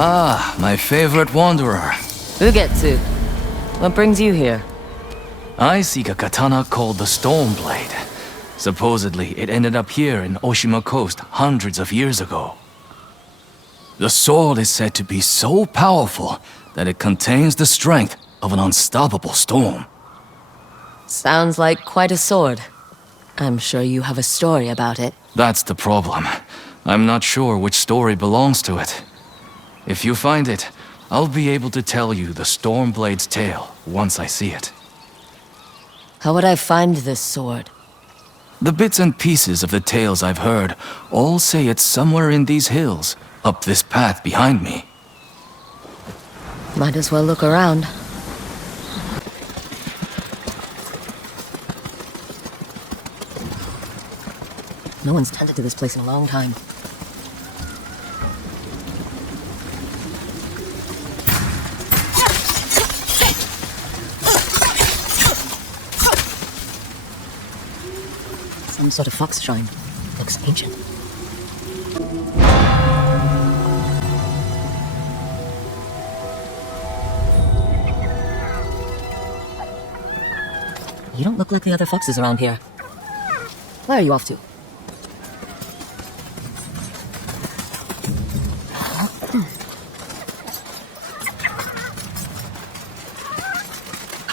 Ah, my favorite wanderer. Ugetsu, what brings you here? I seek a katana called the Storm Blade. Supposedly, it ended up here in Oshima Coast hundreds of years ago. The sword is said to be so powerful that it contains the strength of an unstoppable storm. Sounds like quite a sword. I'm sure you have a story about it. That's the problem. I'm not sure which story belongs to it. If you find it, I'll be able to tell you the Storm Blade's tale once I see it. How would I find this sword? The bits and pieces of the tales I've heard all say it's somewhere in these hills, up this path behind me. Might as well look around. No one's tended to this place in a long time. Some sort of fox shrine. Looks ancient. You don't look like the other foxes around here. Where are you off to?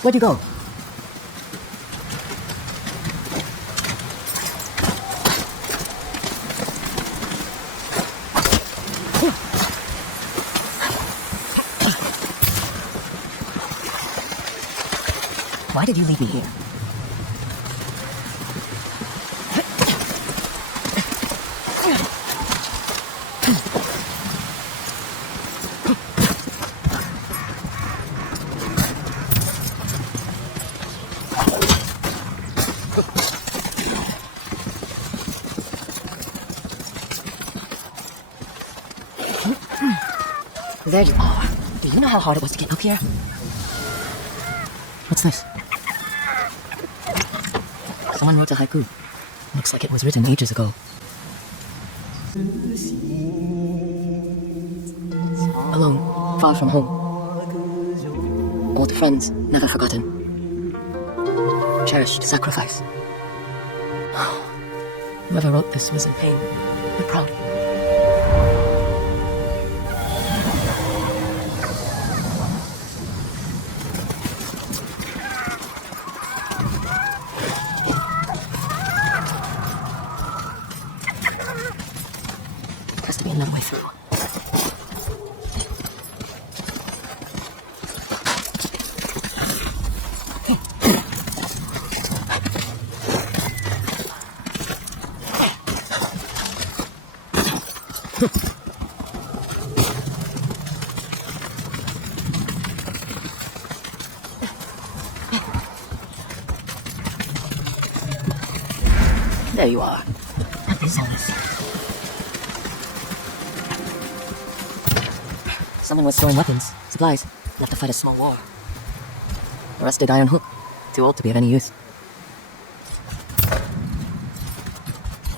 Where'd you go? Why did you leave me here? There you are. Do you know how hard it was to get up here? What's this? Someone wrote a haiku. Looks like it was written ages ago. Alone, far from home. Old friends, never forgotten. Cherished sacrifice. Whoever wrote this was in pain, but proud. Has to be another way through. There you are. What is all this? Someone was storing weapons, supplies, left to fight a small war. A rusted iron hook, too old to be of any use.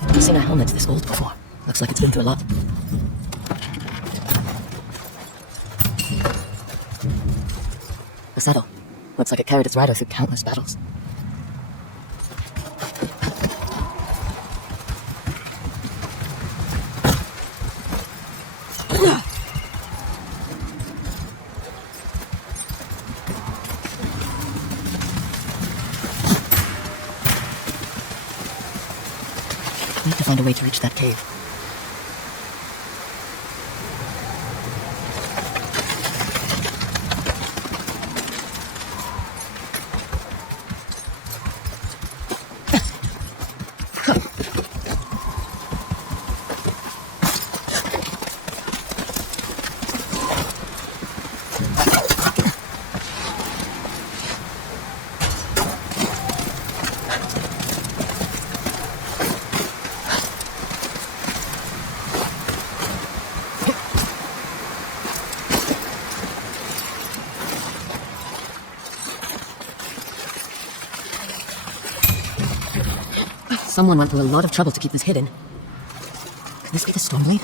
I've seen a helmet this old before. Looks like it's been through a lot. The saddle. Looks like it carried its rider through countless battles. Need to find a way to reach that cave. Someone went through a lot of trouble to keep this hidden. Could this be the Storm Blade?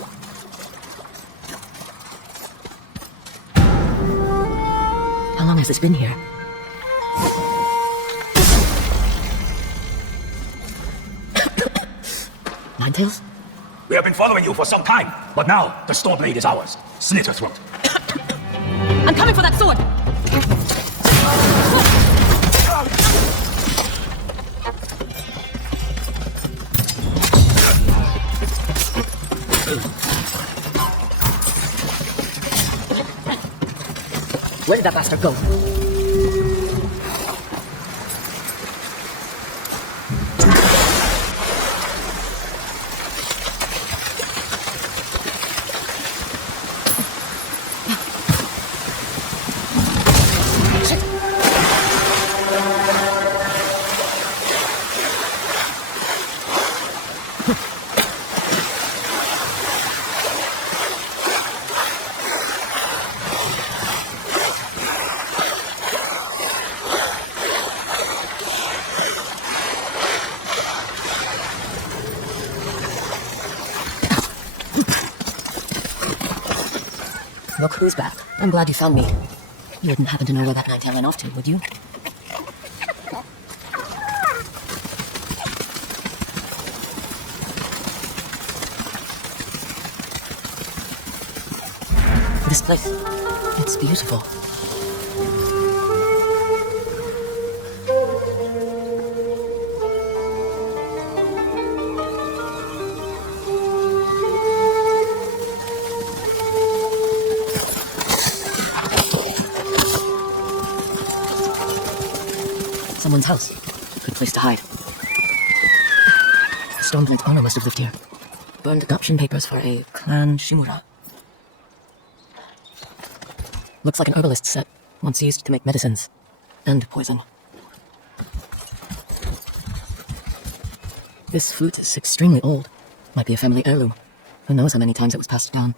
has this been here? Ninetales? We have been following you for some time, but now the Storm Blade is ours. Slit her throat. I'm coming for that sword! Where did that bastard go? Look who's back. I'm glad you found me. You wouldn't happen to know where that Ninetale ran off to, would you? This place, it's beautiful. Someone's house. Good place to hide. Stormblade's owner must have lived here. Burned adoption papers for a clan Shimura. Looks like an herbalist set, once used to make medicines. And poison. This flute is extremely old. Might be a family heirloom. Who knows how many times it was passed down.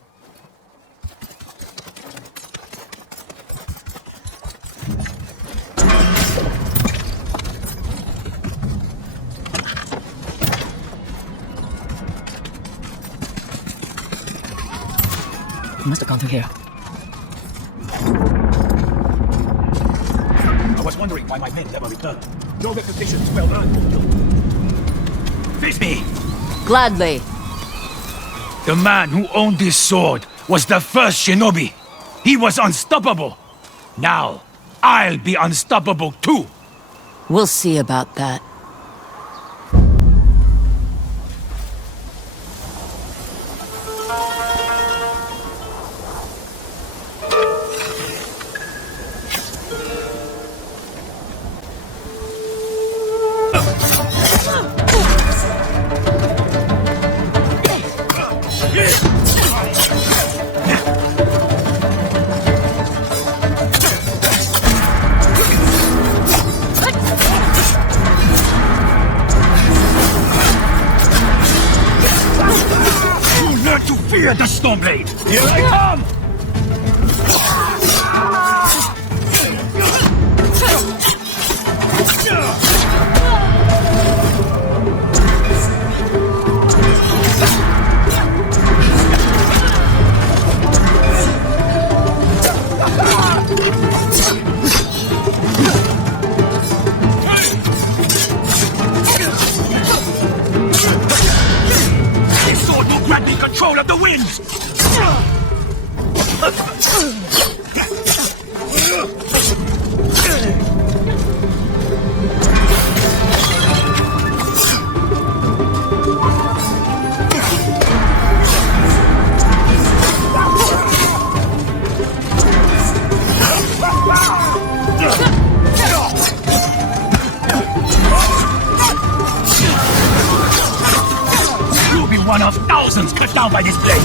He must have gone through here. I was wondering why my men never returned. Your reputation's well earned. Face me! Gladly. The man who owned this sword was the first shinobi. He was unstoppable. Now, I'll be unstoppable too. We'll see about that. Fear the Stormblade! Here I come! This sword will grant me control of the winds! You'll be one of thousands cut down by this blade!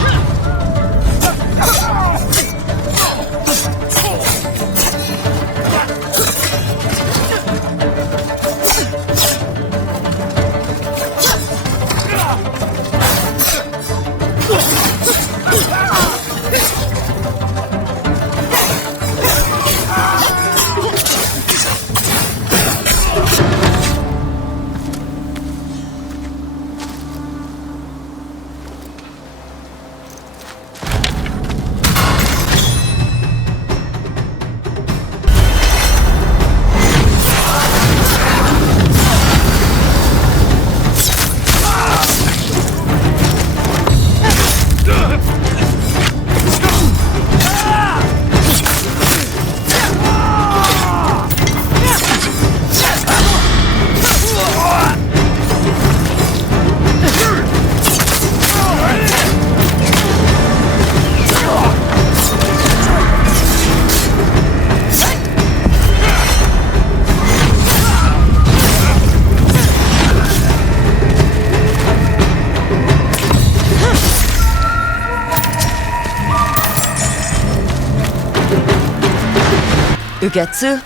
Ugetsu?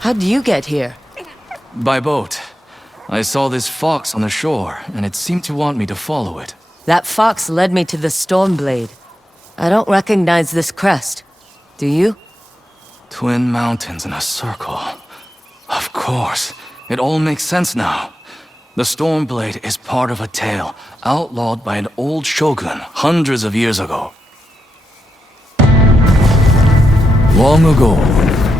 How'd you get here? By boat. I saw this fox on the shore, and it seemed to want me to follow it. That fox led me to the Stormblade. I don't recognize this crest. Do you? Twin mountains in a circle. Of course. It all makes sense now. The Stormblade is part of a tale outlawed by an old shogun hundreds of years ago. Long ago,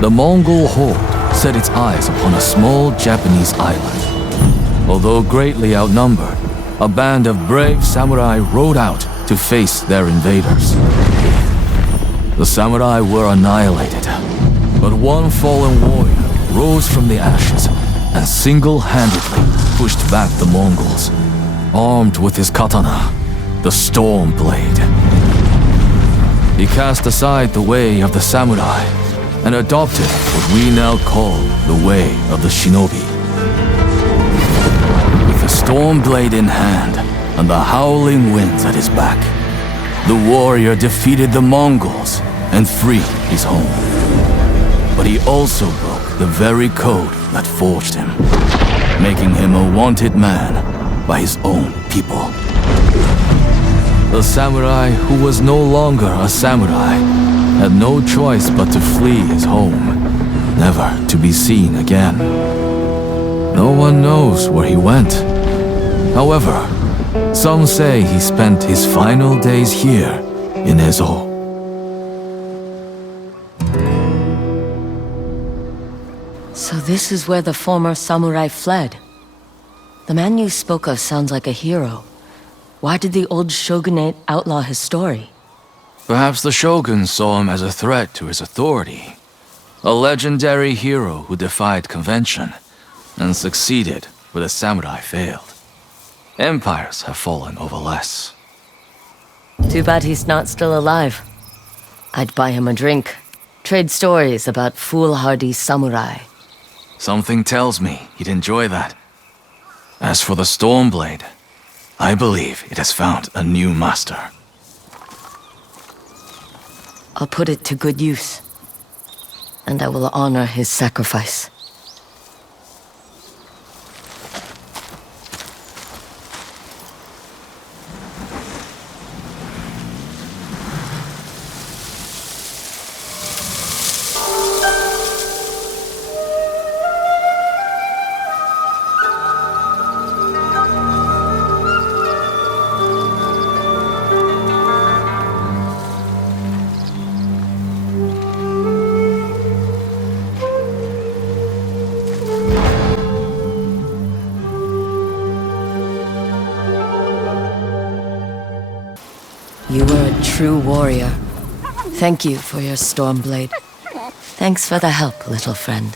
the Mongol horde set its eyes upon a small Japanese island. Although greatly outnumbered, a band of brave samurai rode out to face their invaders. The samurai were annihilated, but one fallen warrior rose from the ashes and single-handedly pushed back the Mongols, armed with his katana, the Stormblade. He cast aside the way of the samurai and adopted what we now call the way of the shinobi. With the Stormblade in hand and the howling winds at his back, the warrior defeated the Mongols and freed his home. But he also broke the very code that forged him, making him a wanted man by his own people. The samurai who was no longer a samurai had no choice but to flee his home, never to be seen again. No one knows where he went. However, some say he spent his final days here in Ezo. So this is where the former samurai fled. The man you spoke of sounds like a hero. Why did the old shogunate outlaw his story? Perhaps the shogun saw him as a threat to his authority. A legendary hero who defied convention and succeeded where the samurai failed. Empires have fallen over less. Too bad he's not still alive. I'd buy him a drink, trade stories about foolhardy samurai. Something tells me he'd enjoy that. As for the Stormblade, I believe it has found a new master. I'll put it to good use, and I will honor his sacrifice. You were a true warrior. Thank you for your Stormblade. Thanks for the help, little friend.